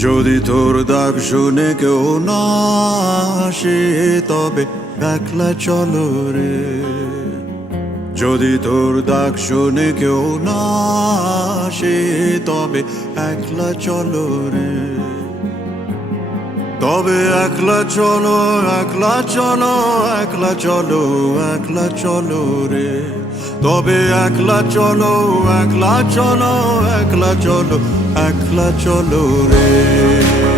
যদি তোর ডাক শুনে কেউ না আসে তবে একলা চলো রে। যদি তোর ডাক শুনে কেউ না আসে তবে একলা চলো রে। তবে একলা চলো, একলা চলো, একলা চলো, একলা চলো রে। তবে একলা চলো, একলা চলো, একলা চলো, একলা চলো রে।